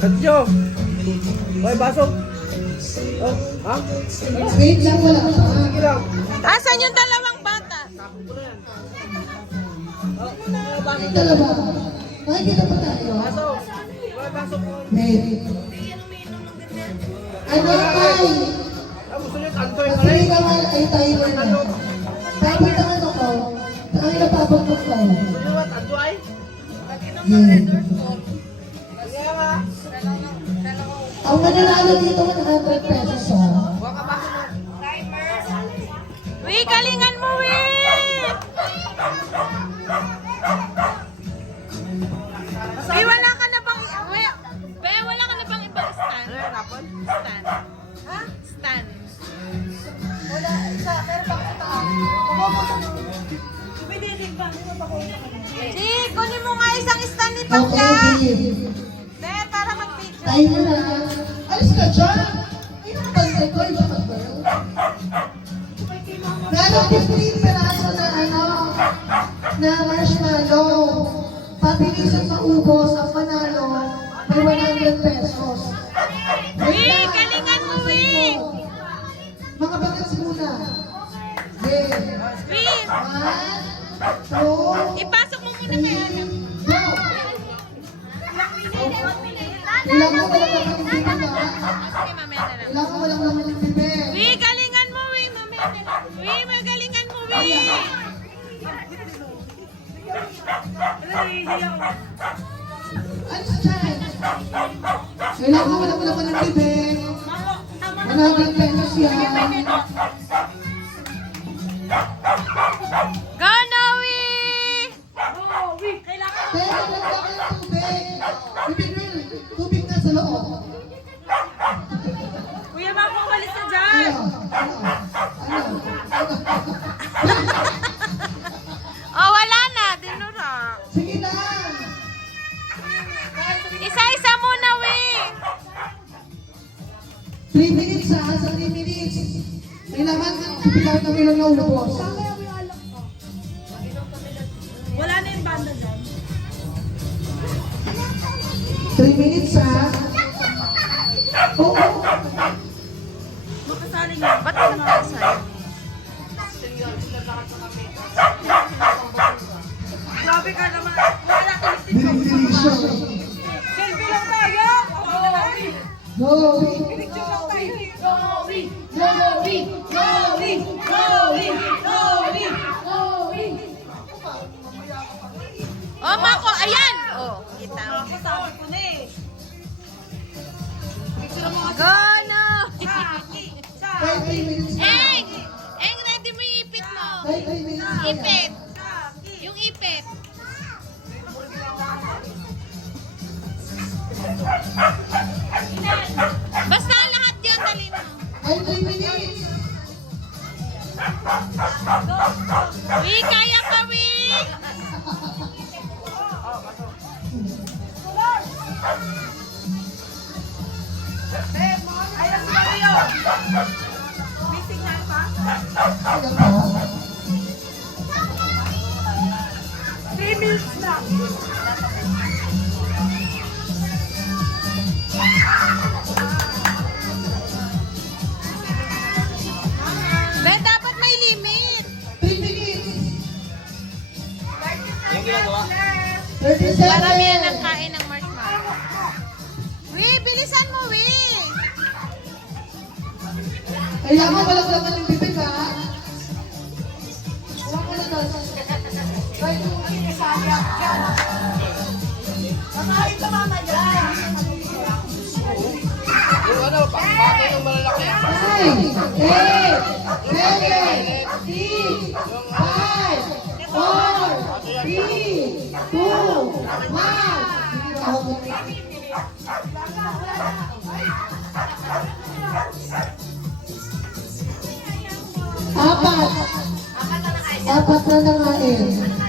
Tatlo. May baso. Oh, ha? Wait lang, wala pa. Sige lang. Asan yung dalawang bata? Tapon ko na yan. Yung dalawa. Makikita pa tayo. Baso. May baso po. Wait. Ano tayo? Ah, gusto niyo kanto yung Kasi alay? naman ay tayo na. Tayo ng ano ko. Tayo na papatok ko. Gusto niyo ba kanto ay? Yeah. Kaya nga. Ang mananalo dito 100 pesos ha. Huwag ka baso na. Wi, galingan mo, Wi! Wi, wala ka na bang... Wi, Be, wala ka na bang ibang stand? Ano yan, Rapon? Stand. Ha? Stand. Wala, isa, pero bakit ito? Di, kunin mo nga isang stand ni Pangka. Okay, Be, para mag-video. tayo mo na. Alis ka dyan! Ay, nakabantay ko. Iba ka ba? Meron 15 peraso na ano, na marshmallow. Pabilisan maubos ang panalo may 100 pesos. Wi, galingan mo, Wi! Mga bagets muna. Yeah. Wi, 1, 2, ipasok mo muna kay Ana. go! Ilang mo walang naman yung bibig ha? Sige, mamaya na lang. Ilang mo walang naman yung bibig? Wi, galingan mo, Wi! Mamaya na lang. Wi, magalingan mo, Wi! Alis dyan! Ilang mo walang naman yung bibig? 100 pesos yan. Go na, Wi! Kaya nagdaka ng tubig. Bibig, tubig na sa loob. Kuya, baka umalis na dyan! Oh, wala na. Dinura. Sige na! Isa-isa muna, Wi! 3 minutes ha, sa 3 minutes. Kailangan, pipigawin kami lang na ubos. Wala na yung banda dyan. 3 minutes ha. Oo. Makasali niyo. Ba't ka nakasali? Grabe ka naman. Wala ka. Bilig-bilisyon. Selfie lang tayo. Go! Picture lang tayo. Oh, Mako, ayan! Oh, kita mo. Sabi ko na eh. Go, no! 3 minutes na. Eng! Eng, ready mo yung ipit mo. 3 minutes na. Ipit. Yung ipit. Basta lahat yun, dali mo. Ay, 3 minutes. Wi, kaya ka, Wi! Ayan si Mario. Meeting na pa? Ayan pa. 3 minutes na. Be, dapat may limit. 3 minutes. Yung ginagawa? 30 Paramihan ang seconds. kain ng marshmallow. Wi, bilisan mo, Wi! Kailangan walang laman yung bibig ha. Huwag mo na tas. Right. Kakain ka mamaya. Yung ano, pangbato yung malalaki. 9, 8, 7, 6, 5, 4, 3, 2, 1. Apat. Apat na nangain.